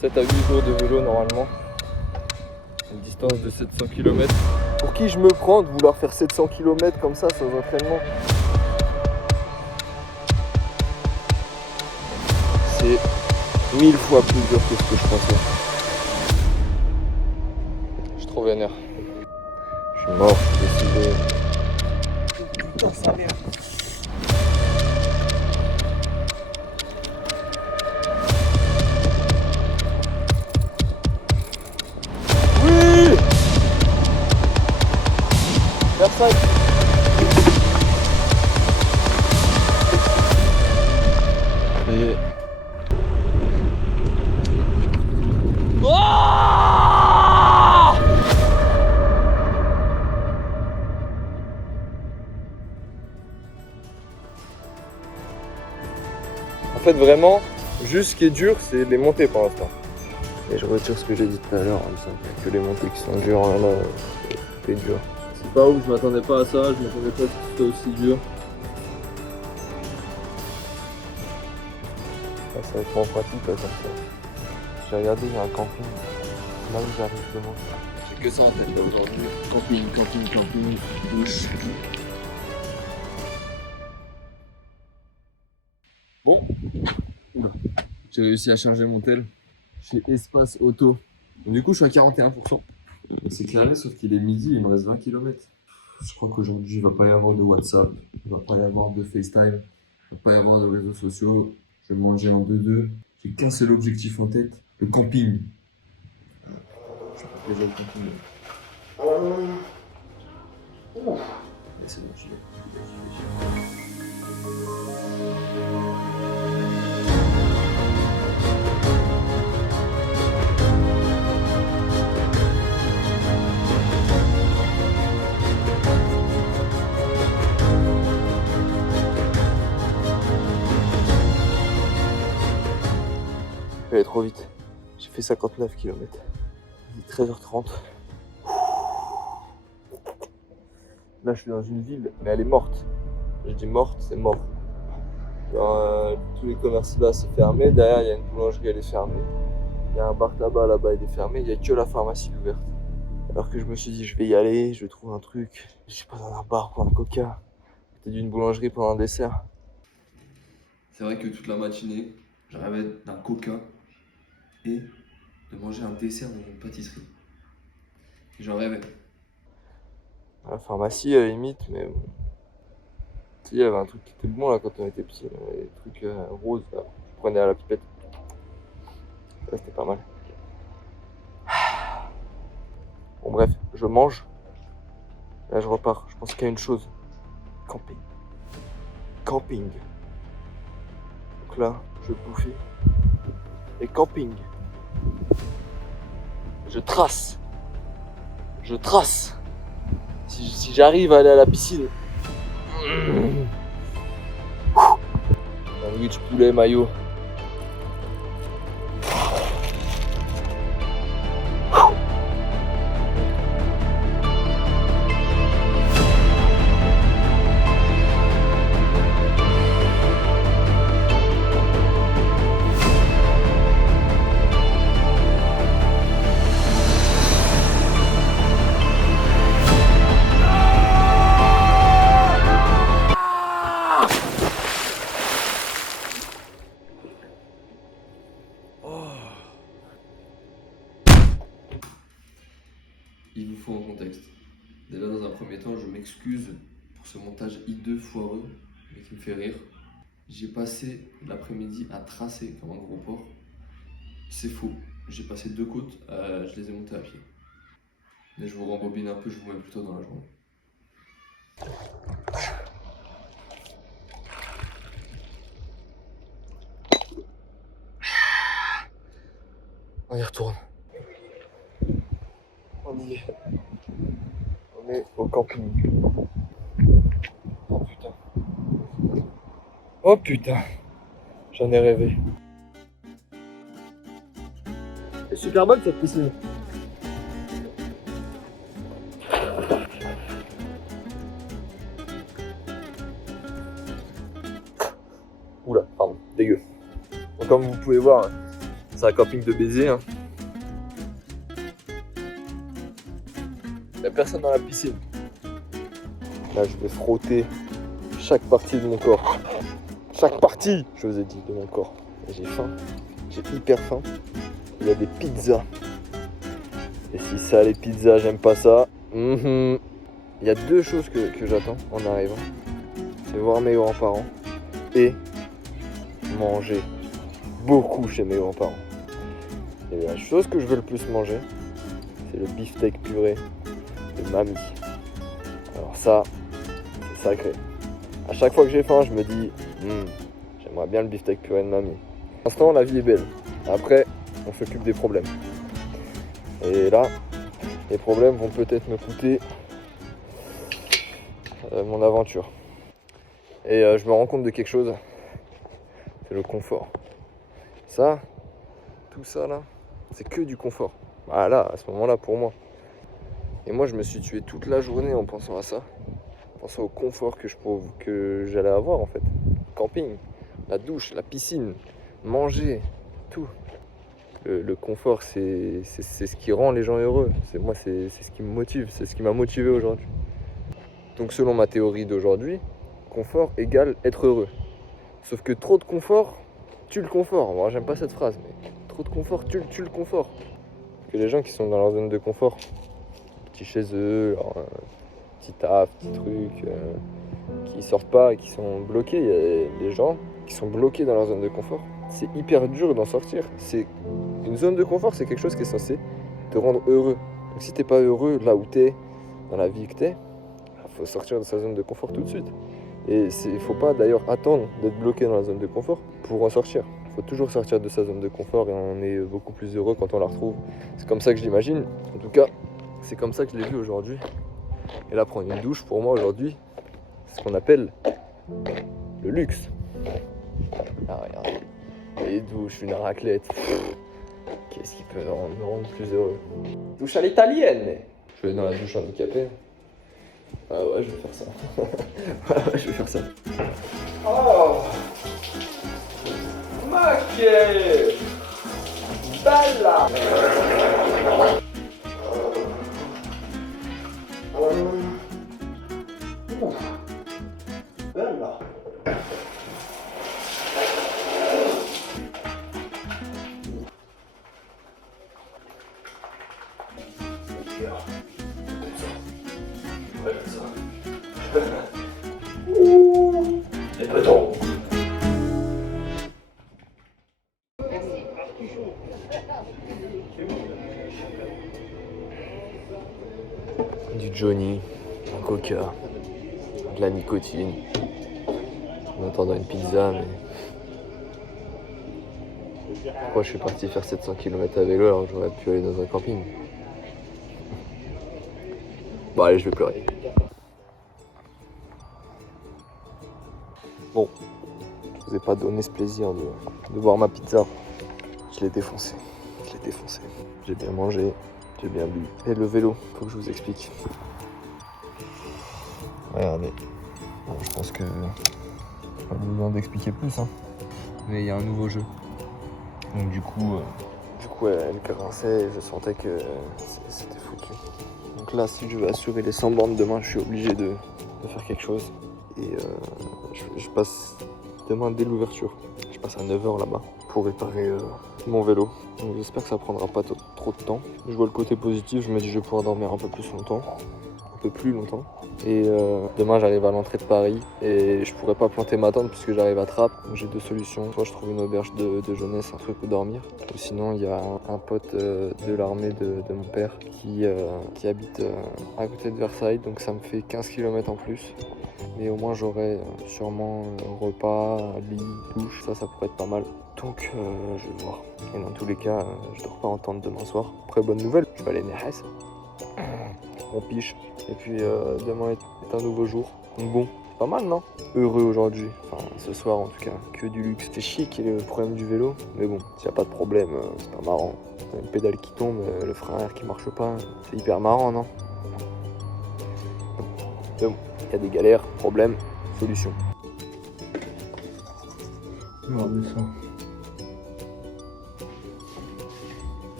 7 à 8 jours de vélo normalement. Une distance de 700 km. Pour qui je me prends de vouloir faire 700 km comme ça sans entraînement? C'est 1000 fois plus dur que ce que je pensais. Je suis trop vénère. Je suis mort, je suis décidé. Putain, sa mère. Oui! Versailles. Ça y est. En fait, vraiment, juste ce qui est dur, c'est les montées pour l'instant. Et je retire ce que j'ai dit tout à l'heure en disant qu'il y a que les montées qui sont dures, là, c'est dur. C'est pas ouf, je m'attendais pas à ça, je m'attendais pas à ce que ce soit aussi dur. Ça va être moins pratique là, comme ça. J'ai regardé, il y a un camping. Là où j'arrive demain. J'ai que ça en tête là aujourd'hui. Camping, douche. Bon, oula, j'ai réussi à charger mon tel chez Espace Auto. Donc, du coup, je suis à 41%. C'est clair, sauf qu'il est midi, il me reste 20 km. Je crois qu'aujourd'hui, il va pas y avoir de WhatsApp, il va pas y avoir de FaceTime, il va pas y avoir de réseaux sociaux. Je vais manger en 2-2. J'ai qu'un seul objectif en tête, le camping. Je vais déjà au camping. Mais c'est bon, j'y vais. Je vais aller trop vite. J'ai fait 59 km. Il est 13h30. Là, je suis dans une ville, mais elle est morte. Je dis morte, c'est mort. Tous les commerces là, c'est fermé. Derrière, il y a une boulangerie, elle est fermée. Il y a un bar tabac là-bas, il est fermé. Il n'y a que la pharmacie ouverte. Alors que je me suis dit, je vais y aller, je vais trouver un truc. Je sais pas, dans un bar pour un coca. Peut-être d'une boulangerie pour un dessert. C'est vrai que toute la matinée, je rêvais d'un coca et de manger un dessert dans une pâtisserie. J'en rêvais. À la pharmacie, à la limite, mais bon. Tu sais, il y avait un truc qui était bon là quand on était petit. Les trucs roses, là. Je prenais à la pipette. Ça, c'était pas mal. Bon, bref, je mange. Là, je repars. Je pense qu'il y a une chose. Camping. Camping. Donc là, je vais bouffer. Et camping. Je trace. Je trace. Si j'arrive à aller à la piscine. Sandwich poulet maillot. Il vous faut un contexte. Déjà dans un premier temps, je m'excuse pour ce montage hideux foireux, mais qui me fait rire. J'ai passé l'après-midi à tracer comme un gros porc. C'est faux. J'ai passé 2 côtes, je les ai montées à pied. Mais je vous rembobine un peu, je vous mets plutôt dans la journée. On y retourne. On y est. On est au camping. Oh putain. Oh putain. J'en ai rêvé. Elle est super bonne cette piscine. Oula, pardon, dégueu. Donc, comme vous pouvez voir, C'est un camping de baiser. Hein. Il n'y a personne dans la piscine. Là, je vais frotter chaque partie de mon corps. Chaque partie, je vous ai dit, de mon corps. Et j'ai faim. J'ai hyper faim. Il y a des pizzas. Et si ça, les pizzas, j'aime pas ça. Il y a deux choses que j'attends en arrivant. C'est voir mes grands-parents et manger beaucoup chez mes grands-parents. Et la chose que je veux le plus manger, c'est le beefsteak purée de mamie. Alors ça, c'est sacré. À chaque fois que j'ai faim, je me dis, j'aimerais bien le beefsteak purée de mamie. Pour l'instant, la vie est belle. Après, on s'occupe des problèmes. Et là, les problèmes vont peut-être me coûter mon aventure. Et je me rends compte de quelque chose, c'est le confort. Ça, tout ça là, c'est que du confort. Voilà, à ce moment-là pour moi. Et moi je me suis tué toute la journée en pensant à ça, en pensant au confort que j'allais avoir en fait. Camping, la douche, la piscine, manger, tout. Le confort c'est ce qui rend les gens heureux. C'est ce qui me motive, c'est ce qui m'a motivé aujourd'hui. Donc selon ma théorie d'aujourd'hui, confort égale être heureux. Sauf que trop de confort tue le confort. Moi j'aime pas cette phrase, mais trop de confort tue le confort. Parce que les gens qui sont dans leur zone de confort, petits chez eux, petit taf, petit truc, qui sortent pas et qui sont bloqués, il y a des gens qui sont bloqués dans leur zone de confort. C'est hyper dur d'en sortir. Une zone de confort, c'est quelque chose qui est censé te rendre heureux. Donc si t'es pas heureux là où t'es, dans la vie que t'es, faut sortir de sa zone de confort tout de suite. Et il faut pas d'ailleurs attendre d'être bloqué dans la zone de confort pour en sortir. Il faut toujours sortir de sa zone de confort et on est beaucoup plus heureux quand on la retrouve. C'est comme ça que je l'imagine. En tout cas, c'est comme ça que je l'ai vu aujourd'hui. Et là, prendre une douche, pour moi aujourd'hui, c'est ce qu'on appelle le luxe. Ah, regardez, les douches, une raclette. Qu'est-ce qui peut me rendre plus heureux? Douche à l'italienne, mais je vais dans la douche handicapée. Ah ouais, je vais faire ça. Ah ouais, je vais faire ça. Oh, ma che bella! Bella! Du Johnny, un coca, de la nicotine, en attendant une pizza, mais... Pourquoi je suis parti faire 700 km à vélo alors que j'aurais pu aller dans un camping? Bon allez, je vais pleurer. Bon, je vous ai pas donné ce plaisir de voir ma pizza. Je l'ai défoncée. J'ai bien mangé, j'ai bien bu. Et le vélo, faut que je vous explique. Regardez. Bon, je pense que pas besoin d'expliquer plus, hein. Mais il y a un nouveau jeu. Donc du coup, elle grinçait et je sentais que c'était foutu. Donc là, si je veux assurer les 100 bornes demain, je suis obligé de faire quelque chose. Et je passe demain dès l'ouverture. Je passe à 9h là-bas pour réparer mon vélo. Donc j'espère que ça prendra pas trop de temps. Je vois le côté positif, je me dis que je vais pouvoir dormir un peu plus longtemps. Un peu plus longtemps. Et demain j'arrive à l'entrée de Paris et je pourrais pas planter ma tente puisque j'arrive à Trappes. Donc j'ai deux solutions. Soit je trouve une auberge de jeunesse, un truc où dormir. Ou sinon il y a un pote de l'armée de mon père qui habite à côté de Versailles. Donc ça me fait 15 km en plus. Mais au moins j'aurai sûrement repas, lit, douche. Ça pourrait être pas mal. Donc je vais voir. Et dans tous les cas, je dors pas en tente demain soir. Après bonne nouvelle, je vais aller Nehres. On piche. Et puis demain est un nouveau jour. Donc bon, pas mal non? Heureux aujourd'hui. Enfin ce soir en tout cas. Que du luxe. C'est chic et le problème du vélo. Mais bon, s'il n'y a pas de problème, c'est pas marrant. Une pédale qui tombe, le frein à air qui marche pas. C'est hyper marrant non? Mais bon, il y a des galères, problèmes, solutions. Regardez ça.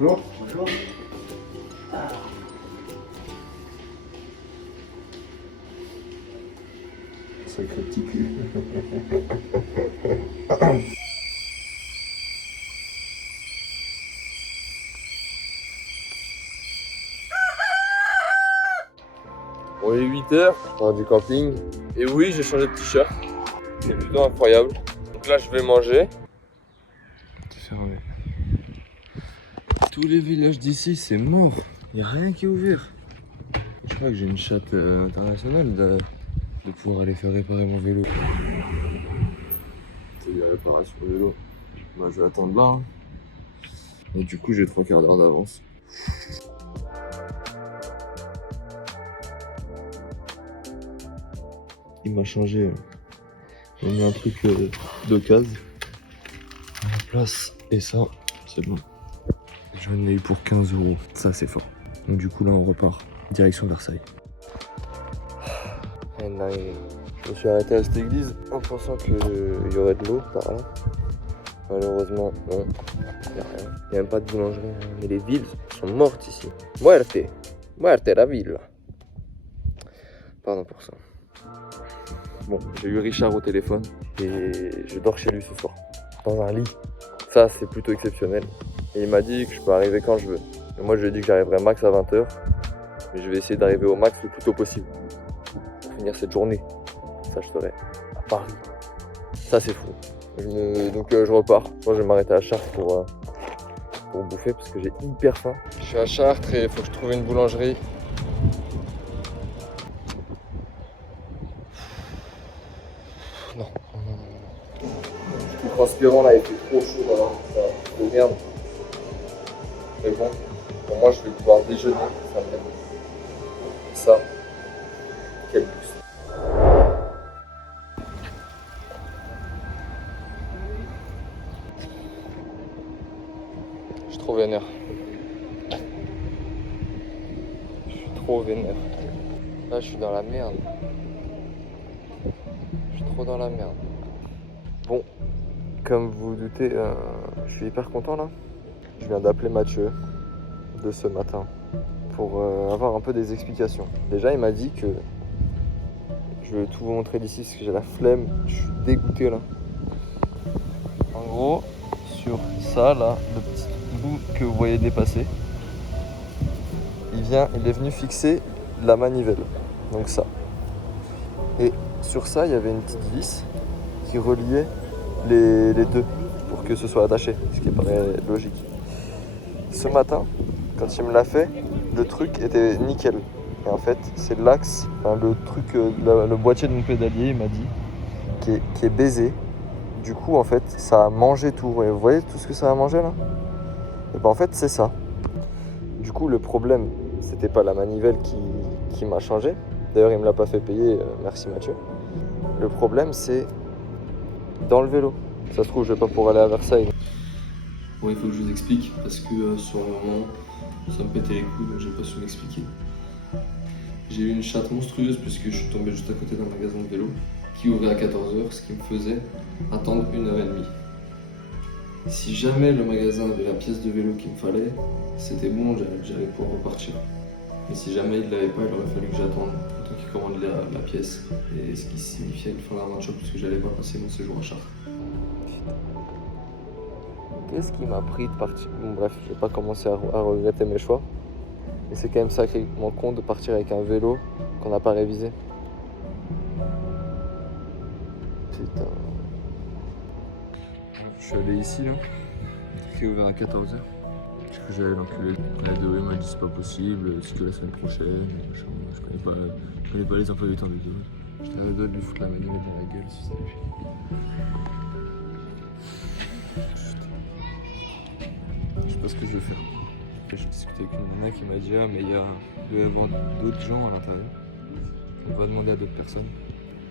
Bonjour. Bonjour. Sacré petit cul. On est 8h, on du camping. Et oui, j'ai changé de t-shirt. C'est plutôt incroyable. Donc là, je vais manger. C'est fermé. Tous les villages d'ici, c'est mort. Y a rien qui est ouvert. Je crois que j'ai une chatte internationale de pouvoir aller faire réparer mon vélo. C'est des réparations de vélo. Moi, je vais attendre là. Hein. Et du coup, j'ai 3 quarts d'heure d'avance. Il m'a changé. Il m'a mis un truc d'occasion à la place. Et ça, c'est bon. J'en ai eu pour 15 €. Ça, c'est fort. Donc, du coup, là, on repart. Direction Versailles. Je me suis arrêté à cette église en pensant qu'il y aurait de l'eau par là. Malheureusement, non. Il n'y a rien. Il n'y a même pas de boulangerie. Mais les villes sont mortes ici. Muerte. Muerte la ville. Pardon pour ça. Bon, j'ai eu Richard au téléphone et je dors chez lui ce soir. Dans un lit. Ça, c'est plutôt exceptionnel. Et il m'a dit que je peux arriver quand je veux. Et moi, je lui ai dit que j'arriverai max à 20h. Mais je vais essayer d'arriver au max le plus tôt possible. Pour finir cette journée. Ça, je serai à Paris. Ça, c'est fou. Donc, je repars. Moi, je vais m'arrêter à Chartres pour bouffer parce que j'ai hyper faim. Je suis à Chartres et il faut que je trouve une boulangerie. Non. Je suis transpirant là, il fait trop chaud là. Ça trop merde. Mais bon, pour moi, je vais pouvoir déjeuner. Ça me merde. Ça, quel luxe. Je suis trop vénère. Je suis trop vénère. Là, je suis dans la merde. Je suis trop dans la merde. Bon, comme vous vous doutez, je suis hyper content là. Je viens d'appeler Mathieu de ce matin pour avoir un peu des explications. Déjà, il m'a dit que je vais tout vous montrer d'ici parce que j'ai la flemme. Je suis dégoûté là. En gros, sur ça là, le petit bout que vous voyez dépasser, il est venu fixer la manivelle. Donc ça. Et sur ça, il y avait une petite vis qui reliait les deux pour que ce soit attaché, ce qui paraît logique. Ce matin, quand il me l'a fait, le truc était nickel. Et en fait, c'est l'axe, enfin, le truc, le boîtier de mon pédalier, il m'a dit, qui est baisé. Du coup, en fait, ça a mangé tout. Et vous voyez tout ce que ça a mangé là? Et ben en fait, c'est ça. Du coup, le problème, c'était pas la manivelle qui m'a changé. D'ailleurs, il me l'a pas fait payer, merci Mathieu. Le problème, c'est dans le vélo. Ça se trouve, je vais pas pouvoir aller à Versailles. Bon, il faut que je vous explique parce que sur le moment, ça me pétait les couilles donc j'ai pas su m'expliquer. J'ai eu une chatte monstrueuse puisque je suis tombé juste à côté d'un magasin de vélo qui ouvrait à 14h, ce qui me faisait attendre 1h30. Si jamais le magasin avait la pièce de vélo qu'il me fallait, c'était bon, j'allais pouvoir repartir. Mais si jamais il l'avait pas, il aurait fallu que j'attende le temps qu'il commande la pièce. Et ce qui signifiait une fin d'aventure puisque j'allais pas passer mon séjour à Chartres. Qu'est-ce qui m'a pris de partir? Bon, bref, je vais pas commencer à regretter mes choix. Mais c'est quand même sacrément con de partir avec un vélo qu'on n'a pas révisé. Putain. Je suis allé ici là, qui est ouvert à 14h. Parce que j'allais l'enculer. La DOE m'a dit c'est pas possible, c'est que la semaine prochaine. Machin. Je connais pas les emplois du temps des deux. J'étais à la doigt de lui foutre la manivelle dans la gueule si ça lui fait. Je sais pas ce que je vais faire. J'ai discuté avec une nana qui m'a dit ah mais il doit y avoir d'autres gens à l'intérieur. On va demander à d'autres personnes.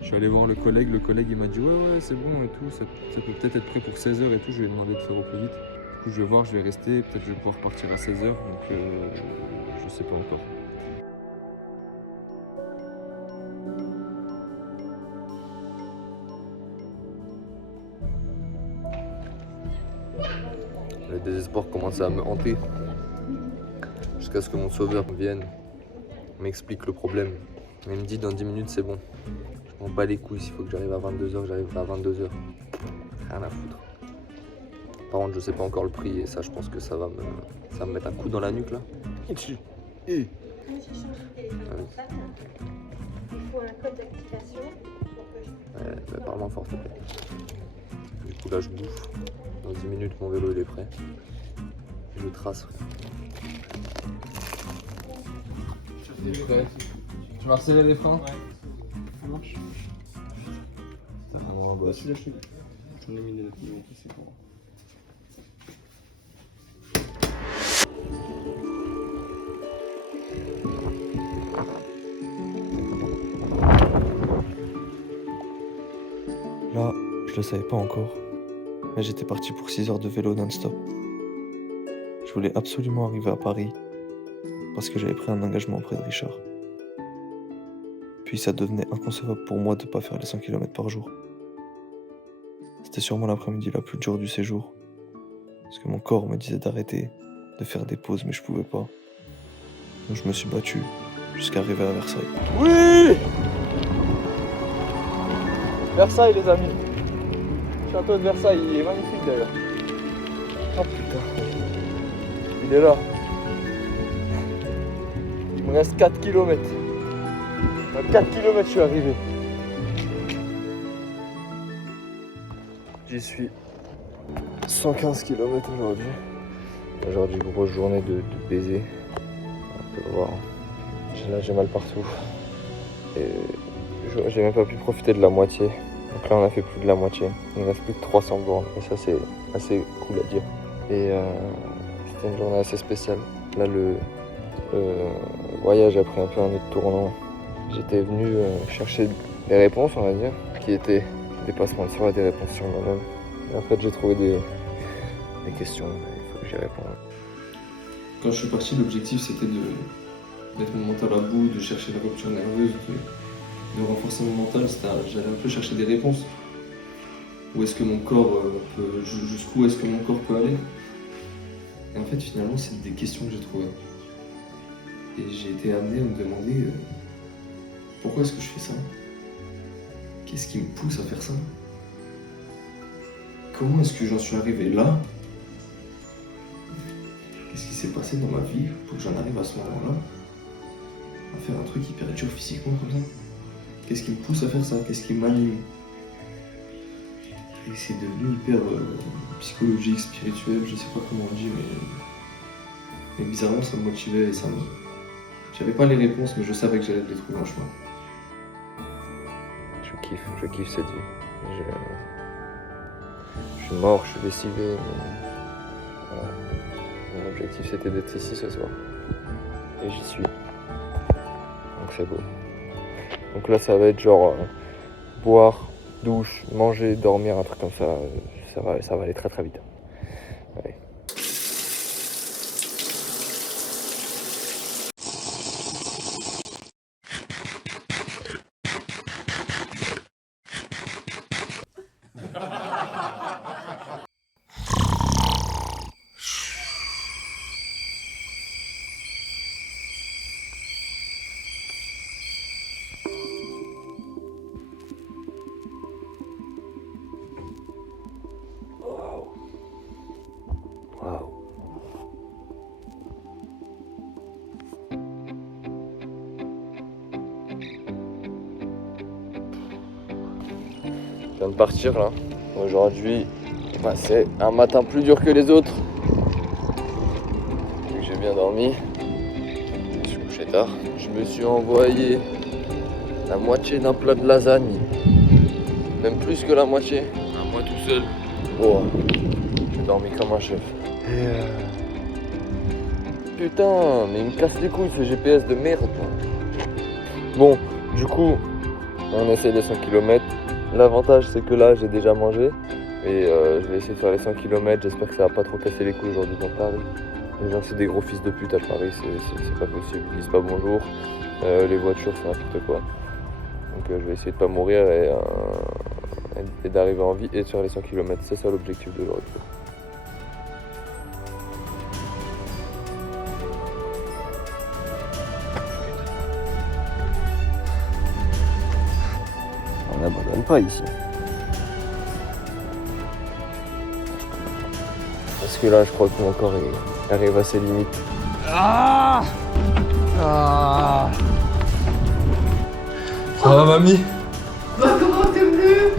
Je suis allé voir le collègue il m'a dit ouais c'est bon et tout, ça peut peut-être être prêt pour 16h et tout, je lui ai demandé de faire au plus vite. Du coup je vais voir, je vais rester, peut-être je vais pouvoir partir à 16h, donc je sais pas encore. Le désespoir commençait à me hanter. jusqu'à ce que mon sauveur vienne, m'explique le problème. Il me dit dans 10 minutes c'est bon. Je m'en bats les couilles, s'il faut que j'arrive à 22h, j'arriverai à 22h. Rien à foutre. Par contre je sais pas encore le prix et ça je pense que ça va me mettre un coup dans la nuque là. Quand j'ai changé de téléphone portable, il faut un code d'activation pour que je... Ouais, parle-moi fort s'il te plaît. Du coup là je bouffe. Dans 10 minutes mon vélo il est prêt. Et je trace frère. Tu vas resserrer les freins? Ouais, ça marche. Oh, bah, Bah, celui-là, je l'ai mis de l'autre niveau, c'est pour. Là, je le savais pas encore, mais j'étais parti pour 6 heures de vélo non-stop. Je voulais absolument arriver à Paris parce que j'avais pris un engagement auprès de Richard. Puis ça devenait inconcevable pour moi de ne pas faire les 100 km par jour. C'était sûrement l'après-midi la plus dure du séjour, parce que mon corps me disait d'arrêter, de faire des pauses, mais je pouvais pas. Donc je me suis battu jusqu'à arriver à Versailles. Oui! Versailles les amis. Château de Versailles, il est magnifique d'ailleurs. Oh putain. Il est là. Il me reste 4 km. À 4 km je suis arrivé. J'y suis. 115 km aujourd'hui. Aujourd'hui, grosse journée de baiser. On peut le voir. Là j'ai mal partout. Et j'ai même pas pu profiter de la moitié. Donc là on a fait plus de la moitié. Il ne reste plus que 300 bornes. Et ça c'est assez cool à dire. Et c'était une journée assez spéciale. Là le voyage a pris un peu un autre tournant. J'étais venu chercher des réponses on va dire. Qui étaient des passements de soi, des réponses sur moi-même. Et en fait j'ai trouvé des questions. Il faut que j'y réponde. Quand je suis parti, l'objectif c'était de mettre mon mental à bout, de chercher la rupture nerveuse, de renforcer mon mental. J'allais un peu chercher des réponses. Où est-ce que mon corps peut, jusqu'où est-ce que mon corps peut aller? Et en fait, finalement, c'est des questions que j'ai trouvées. Et j'ai été amené à me demander pourquoi est-ce que je fais ça? Qu'est-ce qui me pousse à faire ça? Comment est-ce que j'en suis arrivé là? Qu'est-ce qui s'est passé dans ma vie pour que j'en arrive à ce moment-là? À faire un truc hyper dur physiquement comme ça? Qu'est-ce qui me pousse à faire ça? Qu'est-ce qui m'anime? Et c'est devenu hyper psychologique, spirituel, je sais pas comment on dit, mais bizarrement ça me motivait et ça me... J'avais pas les réponses, mais je savais que j'allais les trouver en chemin. Je kiffe cette vie. Je suis mort, je suis lessivé, mais voilà. Mon objectif c'était d'être ici ce soir. Et j'y suis. Donc c'est beau. Donc là ça va être genre boire, douche, manger, dormir, un truc comme ça. Ça va aller très très vite. Allez. Waouh. Je viens de partir là. Aujourd'hui, c'est un matin plus dur que les autres. Vu que j'ai bien dormi. Je me suis couché tard. Je me suis envoyé la moitié d'un plat de lasagne. Même plus que la moitié. À moi tout seul. Oh, j'ai dormi comme un chef. Et putain, mais il me casse les couilles ce GPS de merde. Bon, du coup, on essaie les 100 km. L'avantage c'est que là j'ai déjà mangé. Et je vais essayer de faire les 100 km. J'espère que ça va pas trop casser les couilles aujourd'hui dans Paris. Les gens c'est des gros fils de pute à Paris, c'est pas possible. Ils disent pas bonjour. Les voitures c'est n'importe quoi. Donc je vais essayer de pas mourir et d'arriver en vie et de faire les 100 km. C'est ça l'objectif d'aujourd'hui. n'abandonne pas ici. Parce que là, je crois que mon corps arrive à ses limites. Ah ah. Ça va, mamie? Bah, comment t'es venu?